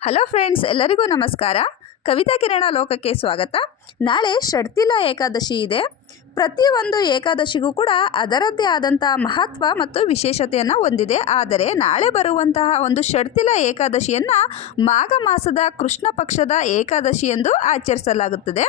Hello friends ಎಲ್ಲರಿಗೂ ನಮಸ್ಕಾರ. ಕವಿತಾ ಕಿರಣ ಲೋಕಕ್ಕೆ ಸ್ವಾಗತ. ನಾಳೆ ಷಡ್ತಿಲ ಏಕಾದಶಿ ಇದೆ. ಪ್ರತಿಯೊಂದು ಏಕಾದಶಿಗೂ ಕೂಡ ಅದರದ್ದೇ ಆದಂಥ ಮಹತ್ವ ಮತ್ತು ವಿಶೇಷತೆಯನ್ನು ಹೊಂದಿದೆ. ಆದರೆ ನಾಳೆ ಬರುವಂತಹ ಒಂದು ಷಡ್ತಿಲ ಏಕಾದಶಿಯನ್ನು ಮಾಘ ಮಾಸದ ಕೃಷ್ಣ ಪಕ್ಷದ ಏಕಾದಶಿ ಎಂದು ಆಚರಿಸಲಾಗುತ್ತದೆ.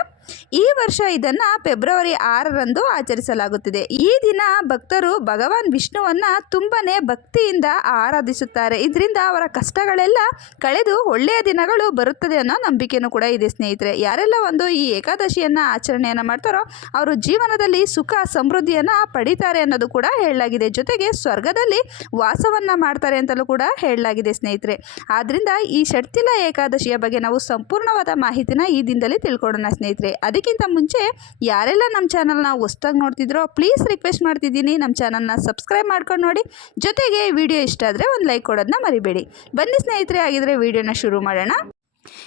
ಈ ವರ್ಷ ಇದನ್ನು ಫೆಬ್ರವರಿ ಆರರಂದು ಆಚರಿಸಲಾಗುತ್ತಿದೆ. ಈ ದಿನ ಭಕ್ತರು ಭಗವಾನ್ ವಿಷ್ಣುವನ್ನ ತುಂಬನೇ ಭಕ್ತಿಯಿಂದ ಆರಾಧಿಸುತ್ತಾರೆ. ಇದರಿಂದ ಅವರ ಕಷ್ಟಗಳೆಲ್ಲ ಕಳೆದು ಒಳ್ಳೆಯ ದಿನಗಳು ಬರುತ್ತದೆ ಅನ್ನೋ ನಂಬಿಕೆಯೂ ಕೂಡ ಇದೆ ಸ್ನೇಹಿತರೆ. ಯಾರೆಲ್ಲ ಒಂದು ಈ ಏಕಾದಶಿಯನ್ನು ಆಚರಣೆಯನ್ನು ಮಾಡ್ತಾರೋ, ಅವರು ಜೀವನದಲ್ಲಿ ಸುಖ ಸಮೃದ್ಧಿಯನ್ನು ಪಡಿತಾರೆ ಅನ್ನೋದು ಕೂಡ ಹೇಳಲಾಗಿದೆ. ಜೊತೆಗೆ ಸ್ವರ್ಗದಲ್ಲಿ ವಾಸವನ್ನು ಮಾಡ್ತಾರೆ ಅಂತಲೂ ಕೂಡ ಹೇಳಲಾಗಿದೆ ಸ್ನೇಹಿತರೆ. ಆದ್ದರಿಂದ ಈ ಷಟ್ತಿಲ ಏಕಾದಶಿಯ ಬಗ್ಗೆ ನಾವು ಸಂಪೂರ್ಣವಾದ ಮಾಹಿತಿನ ಈ ದಿನದಲ್ಲಿ ತಿಳ್ಕೊಡೋಣ ಸ್ನೇಹಿತರೆ. ಅದಕ್ಕಿಂತ ಮುಂಚೆ ಯಾರೆಲ್ಲ ನಮ್ಮ ಚಾನಲ್ನ ಹೊಸ್ದಾಗಿ ನೋಡ್ತಿದ್ರೋ ಪ್ಲೀಸ್ ರಿಕ್ವೆಸ್ಟ್ ಮಾಡ್ತಿದ್ದೀನಿ. ನಮ್ಮ ಚಾನಲ್ನ ಸಬ್ಸ್ಕ್ರೈಬ್ ಮಾಡ್ಕೊಂಡು ನೋಡಿ. ಜೊತೆಗೆ ವಿಡಿಯೋ ಇಷ್ಟ ಆದರೆ ಒಂದು ಲೈಕ್ ಕೊಡೋದನ್ನ ಮರಿಬೇಡಿ. ಬನ್ನಿ ಸ್ನೇಹಿತರೆ ಆಗಿದ್ರೆ ವಿಡಿಯೋನ ಶುರು ಮಾಡೋಣ.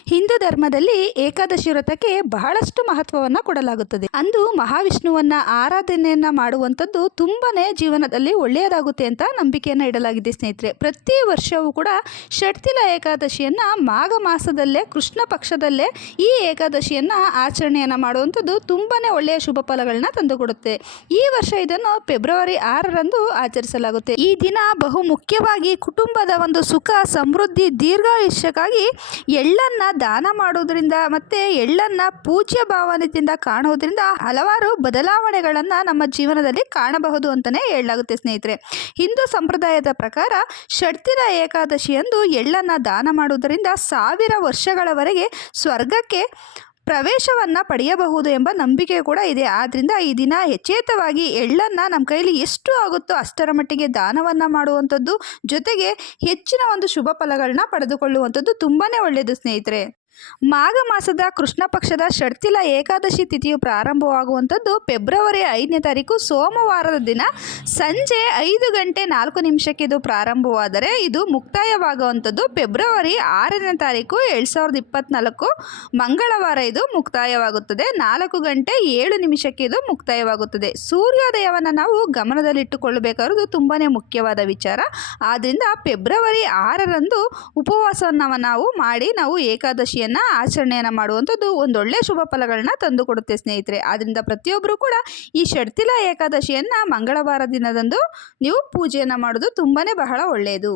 ಹಿಂದೂ ಧರ್ಮದಲ್ಲಿ ಏಕಾದಶಿ ವ್ರತಕ್ಕೆ ಬಹಳಷ್ಟು ಮಹತ್ವವನ್ನು ಕೊಡಲಾಗುತ್ತದೆ. ಅಂದು ಮಹಾವಿಷ್ಣುವನ್ನ ಆರಾಧನೆಯನ್ನ ಮಾಡುವಂಥದ್ದು ತುಂಬಾನೇ ಜೀವನದಲ್ಲಿ ಒಳ್ಳೆಯದಾಗುತ್ತೆ ಅಂತ ನಂಬಿಕೆಯನ್ನು ಇಡಲಾಗಿದೆ ಸ್ನೇಹಿತರೆ. ಪ್ರತಿ ವರ್ಷವೂ ಕೂಡ ಷಟ್ತಿಲ ಏಕಾದಶಿಯನ್ನ ಮಾಘ ಮಾಸದಲ್ಲೇ, ಕೃಷ್ಣ ಪಕ್ಷದಲ್ಲೇ ಈ ಏಕಾದಶಿಯನ್ನ ಆಚರಣೆಯನ್ನ ಮಾಡುವಂಥದ್ದು ತುಂಬಾನೇ ಒಳ್ಳೆಯ ಶುಭ ಫಲಗಳನ್ನ ತಂದುಕೊಡುತ್ತೆ. ಈ ವರ್ಷ ಇದನ್ನು ಫೆಬ್ರವರಿ ಆರರಂದು ಆಚರಿಸಲಾಗುತ್ತೆ. ಈ ದಿನ ಬಹು ಮುಖ್ಯವಾಗಿ ಕುಟುಂಬದ ಒಂದು ಸುಖ, ಸಮೃದ್ಧಿ, ದೀರ್ಘಾಯುಷ್ಯಕ್ಕಾಗಿ ಎಳ್ಳ ಎಳ್ಳನ್ನು ದಾನ ಮಾಡೋದ್ರಿಂದ ಮತ್ತೆ ಎಳ್ಳನ್ನು ಪೂಜ್ಯ ಭಾವನೆಯಿಂದ ಕಾಣೋದ್ರಿಂದ ಹಲವಾರು ಬದಲಾವಣೆಗಳನ್ನು ನಮ್ಮ ಜೀವನದಲ್ಲಿ ಕಾಣಬಹುದು ಅಂತಲೇ ಹೇಳಲಾಗುತ್ತೆ ಸ್ನೇಹಿತರೆ. ಹಿಂದೂ ಸಂಪ್ರದಾಯದ ಪ್ರಕಾರ ಷಡ್ತಿರ ಏಕಾದಶಿಯಂದು ಎಳ್ಳನ್ನು ದಾನ ಮಾಡುವುದರಿಂದ ಸಾವಿರ ವರ್ಷಗಳವರೆಗೆ ಸ್ವರ್ಗಕ್ಕೆ ಪ್ರವೇಶವನ್ನು ಪಡೆಯಬಹುದು ಎಂಬ ನಂಬಿಕೆ ಕೂಡ ಇದೆ. ಆದ್ದರಿಂದ ಈ ದಿನ ಹೆಚ್ಚೇತವಾಗಿ ಎಳ್ಳನ್ನು ನಮ್ಮ ಕೈಲಿ ಎಷ್ಟು ಆಗುತ್ತೋ ಅಷ್ಟರ ಮಟ್ಟಿಗೆ ದಾನವನ್ನು ಮಾಡುವಂಥದ್ದು ಜೊತೆಗೆ ಹೆಚ್ಚಿನ ಒಂದು ಶುಭ ಫಲಗಳನ್ನ ಪಡೆದುಕೊಳ್ಳುವಂಥದ್ದು ತುಂಬಾ ಒಳ್ಳೆಯದು ಸ್ನೇಹಿತರೆ. ಮಾಘ ಮಾಸದ ಕೃಷ್ಣ ಪಕ್ಷದ ಷಡ್ತಿಲ ಏಕಾದಶಿ ತಿಥಿಯು ಪ್ರಾರಂಭವಾಗುವಂಥದ್ದು ಫೆಬ್ರವರಿ ಐದನೇ ತಾರೀಕು ಸೋಮವಾರದ ದಿನ ಸಂಜೆ ಐದು ಗಂಟೆ ನಾಲ್ಕು ನಿಮಿಷಕ್ಕೆ ಇದು ಪ್ರಾರಂಭವಾದರೆ ಇದು ಮುಕ್ತಾಯವಾಗುವಂಥದ್ದು ಫೆಬ್ರವರಿ ಆರನೇ ತಾರೀಕು ಎರಡು ಸಾವಿರದ ಇಪ್ಪತ್ತ್ನಾಲ್ಕು ಮಂಗಳವಾರ ಇದು ಮುಕ್ತಾಯವಾಗುತ್ತದೆ. ನಾಲ್ಕು ಗಂಟೆ ಏಳು ನಿಮಿಷಕ್ಕೆ ಇದು ಮುಕ್ತಾಯವಾಗುತ್ತದೆ. ಸೂರ್ಯೋದಯವನ್ನು ನಾವು ಗಮನದಲ್ಲಿಟ್ಟುಕೊಳ್ಳಬೇಕಾದ್ರೂ ತುಂಬಾ ಮುಖ್ಯವಾದ ವಿಚಾರ. ಆದ್ದರಿಂದ ಫೆಬ್ರವರಿ ಆರರಂದು ಉಪವಾಸವನ್ನು ನಾವು ಮಾಡಿ ನಾವು ಏಕಾದಶಿಯನ್ನು ಆಚರಣೆಯನ್ನು ಮಾಡುವಂಥದ್ದು ಒಂದೊಳ್ಳೆ ಶುಭ ಫಲಗಳನ್ನ ತಂದುಕೊಡುತ್ತೆ ಸ್ನೇಹಿತರೆ. ಆದ್ದರಿಂದ ಪ್ರತಿಯೊಬ್ಬರು ಕೂಡ ಈ ಷಡ್ತಿಲ ಏಕಾದಶಿಯನ್ನು ಮಂಗಳವಾರ ದಿನದಂದು ನೀವು ಪೂಜೆಯನ್ನು ಮಾಡೋದು ತುಂಬಾ ಬಹಳ ಒಳ್ಳೆಯದು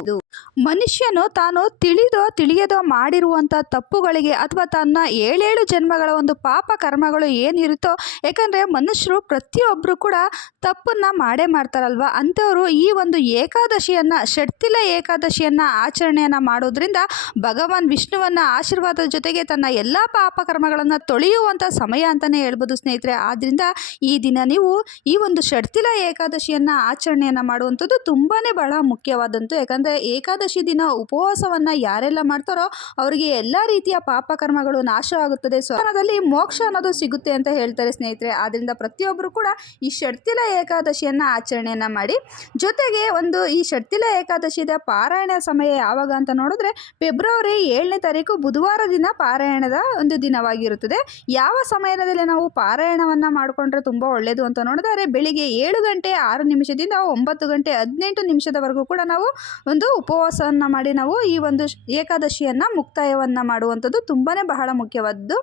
ಮನುಷ್ಯನು ತಾನು ತಿಳಿದೋ ತಿಳಿಯದೋ ಮಾಡಿರುವಂಥ ತಪ್ಪುಗಳಿಗೆ ಅಥವಾ ತನ್ನ ಏಳೇಳು ಜನ್ಮಗಳ ಒಂದು ಪಾಪ ಕರ್ಮಗಳು ಏನಿರುತ್ತೋ ಯಾಕಂದರೆ ಮನುಷ್ಯರು ಪ್ರತಿಯೊಬ್ಬರು ಕೂಡ ತಪ್ಪನ್ನು ಮಾಡೇ ಮಾಡ್ತಾರಲ್ವ? ಅಂಥವರು ಈ ಒಂದು ಏಕಾದಶಿಯನ್ನು, ಷಡ್ತಿಲ ಏಕಾದಶಿಯನ್ನು ಆಚರಣೆಯನ್ನು ಮಾಡೋದ್ರಿಂದ ಭಗವಾನ್ ವಿಷ್ಣುವನ್ನ ಆಶೀರ್ವಾದದ ಜೊತೆಗೆ ತನ್ನ ಎಲ್ಲ ಪಾಪ ಕರ್ಮಗಳನ್ನು ತೊಳೆಯುವಂಥ ಸಮಯ ಅಂತಲೇ ಹೇಳ್ಬೋದು ಸ್ನೇಹಿತರೆ. ಆದ್ದರಿಂದ ಈ ದಿನ ನೀವು ಈ ಒಂದು ಷಡ್ತಿಲ ಏಕಾದಶಿಯನ್ನು ಆಚರಣೆಯನ್ನು ಮಾಡುವಂಥದ್ದು ತುಂಬಾ ಬಹಳ ಮುಖ್ಯವಾದಂಥ ಯಾಕಂದರೆ ಏಕಾದಶಿ ದಿನ ಉಪವಾಸವನ್ನು ಯಾರೆಲ್ಲ ಮಾಡ್ತಾರೋ ಅವರಿಗೆ ಎಲ್ಲ ರೀತಿಯ ಪಾಪಕರ್ಮಗಳು ನಾಶವಾಗುತ್ತದೆ. ಸ್ವರ್ಣದಲ್ಲಿ ಮೋಕ್ಷ ಅನ್ನೋದು ಸಿಗುತ್ತೆ ಅಂತ ಹೇಳ್ತಾರೆ ಸ್ನೇಹಿತರೆ. ಆದ್ದರಿಂದ ಪ್ರತಿಯೊಬ್ಬರು ಕೂಡ ಈ ಷಡ್ತಿಲ ಏಕಾದಶಿಯನ್ನು ಆಚರಣೆಯನ್ನು ಮಾಡಿ. ಜೊತೆಗೆ ಒಂದು ಈ ಷಡ್ತಿಲ ಏಕಾದಶಿದ ಪಾರಾಯಣ ಸಮಯ ಯಾವಾಗ ಅಂತ ನೋಡಿದ್ರೆ ಫೆಬ್ರವರಿ ಏಳನೇ ತಾರೀಕು ಬುಧವಾರ ದಿನ ಪಾರಾಯಣದ ಒಂದು ದಿನವಾಗಿರುತ್ತದೆ. ಯಾವ ಸಮಯದಲ್ಲಿ ನಾವು ಪಾರಾಯಣವನ್ನು ಮಾಡಿಕೊಂಡ್ರೆ ತುಂಬ ಒಳ್ಳೆಯದು ಅಂತ ನೋಡಿದರೆ ಬೆಳಿಗ್ಗೆ ಏಳು ಗಂಟೆ ಆರು ನಿಮಿಷದಿಂದ ಒಂಬತ್ತು ಗಂಟೆ ಹದಿನೆಂಟು ನಿಮಿಷದವರೆಗೂ ಕೂಡ ನಾವು ಒಂದು ಉಪವಾಸವನ್ನು ಮಾಡಿ ನಾವು ಈ ಒಂದು ಏಕಾದಶಿಯನ್ನು ಮುಕ್ತಾಯವನ್ನು ಮಾಡುವಂಥದ್ದು ತುಂಬಾ ಬಹಳ ಮುಖ್ಯವಾದದ್ದು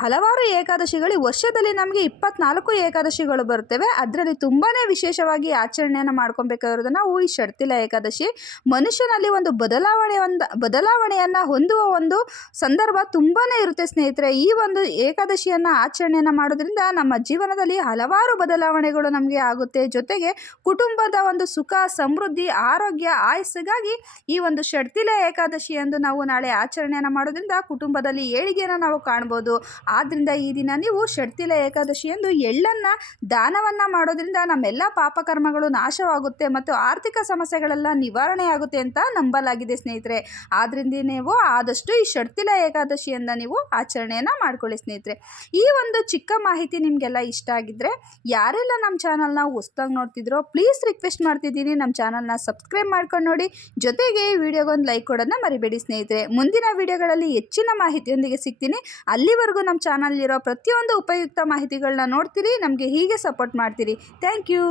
ಹಲವಾರು ಏಕಾದಶಿಗಳು, ವರ್ಷದಲ್ಲಿ ನಮಗೆ ಇಪ್ಪತ್ನಾಲ್ಕು ಏಕಾದಶಿಗಳು ಬರ್ತವೆ. ಅದರಲ್ಲಿ ತುಂಬಾ ವಿಶೇಷವಾಗಿ ಆಚರಣೆಯನ್ನು ಮಾಡ್ಕೊಬೇಕಾಗಿರೋದು ನಾವು ಈ ಷಡ್ತಿಲ ಏಕಾದಶಿ. ಮನುಷ್ಯನಲ್ಲಿ ಒಂದು ಬದಲಾವಣೆ ಒಂದು, ಬದಲಾವಣೆಯನ್ನು ಹೊಂದುವ ಒಂದು ಸಂದರ್ಭ ತುಂಬಾ ಇರುತ್ತೆ ಸ್ನೇಹಿತರೆ. ಈ ಒಂದು ಏಕಾದಶಿಯನ್ನು ಆಚರಣೆಯನ್ನು ಮಾಡೋದ್ರಿಂದ ನಮ್ಮ ಜೀವನದಲ್ಲಿ ಹಲವಾರು ಬದಲಾವಣೆಗಳು ನಮಗೆ ಆಗುತ್ತೆ. ಜೊತೆಗೆ ಕುಟುಂಬದ ಒಂದು ಸುಖ, ಸಮೃದ್ಧಿ, ಆರೋಗ್ಯ, ಆಯಸ್ಸಿಗಾಗಿ ಈ ಒಂದು ಷಡ್ತಿಲ ಏಕಾದಶಿ ಎಂದು ನಾವು ನಾಳೆ ಆಚರಣೆಯನ್ನು ಮಾಡೋದ್ರಿಂದ ಕುಟುಂಬದಲ್ಲಿ ಏಳಿಗೆಯನ್ನು ನಾವು ಕಾಣ್ಬೋದು. ಆದ್ದರಿಂದ ಈ ದಿನ ನೀವು ಷಡ್ತಿಲ ಏಕಾದಶಿ ಎಂದು ಎಳ್ಳನ್ನು ದಾನವನ್ನು ಮಾಡೋದ್ರಿಂದ ನಮ್ಮೆಲ್ಲ ಪಾಪಕರ್ಮಗಳು ನಾಶವಾಗುತ್ತೆ ಮತ್ತು ಆರ್ಥಿಕ ಸಮಸ್ಯೆಗಳೆಲ್ಲ ನಿವಾರಣೆ ಆಗುತ್ತೆ ಅಂತ ನಂಬಲಾಗಿದೆ ಸ್ನೇಹಿತರೆ. ಆದ್ದರಿಂದ ನೀವು ಆದಷ್ಟು ಈ ಷಡ್ತಿಲ ಏಕಾದಶಿಯಿಂದ ನೀವು ಆಚರಣೆಯನ್ನು ಮಾಡ್ಕೊಳ್ಳಿ ಸ್ನೇಹಿತರೆ. ಈ ಒಂದು ಚಿಕ್ಕ ಮಾಹಿತಿ ನಿಮಗೆಲ್ಲ ಇಷ್ಟ ಆಗಿದ್ದರೆ ಯಾರೆಲ್ಲ ನಮ್ಮ ಚಾನಲ್ನ ಹೊಸ್ದಾಗಿ ನೋಡ್ತಿದ್ರೋ ಪ್ಲೀಸ್ ರಿಕ್ವೆಸ್ಟ್ ಮಾಡ್ತಿದ್ದೀನಿ. ನಮ್ಮ ಚಾನಲ್ನ ಸಬ್ಸ್ಕ್ರೈಬ್ ಮಾಡ್ಕೊಂಡು ನೋಡಿ. ಜೊತೆಗೆ ವಿಡಿಯೋಗೊಂದು ಲೈಕ್ ಕೊಡೋದನ್ನ ಮರಿಬೇಡಿ ಸ್ನೇಹಿತರೆ. ಮುಂದಿನ ವಿಡಿಯೋಗಳಲ್ಲಿ ಹೆಚ್ಚಿನ ಮಾಹಿತಿಯೊಂದಿಗೆ ಸಿಗ್ತೀನಿ. ಅಲ್ಲಿವರೆಗೂ ನಮ್ಮ ಚಾನಲ್ಲಿರೋ ಪ್ರತಿಯೊಂದು ಉಪಯುಕ್ತ ಮಾಹಿತಿಗಳನ್ನ ನೋಡ್ತೀರಿ, ನಮಗೆ ಹೀಗೆ ಸಪೋರ್ಟ್ ಮಾಡ್ತೀರಿ. Thank you.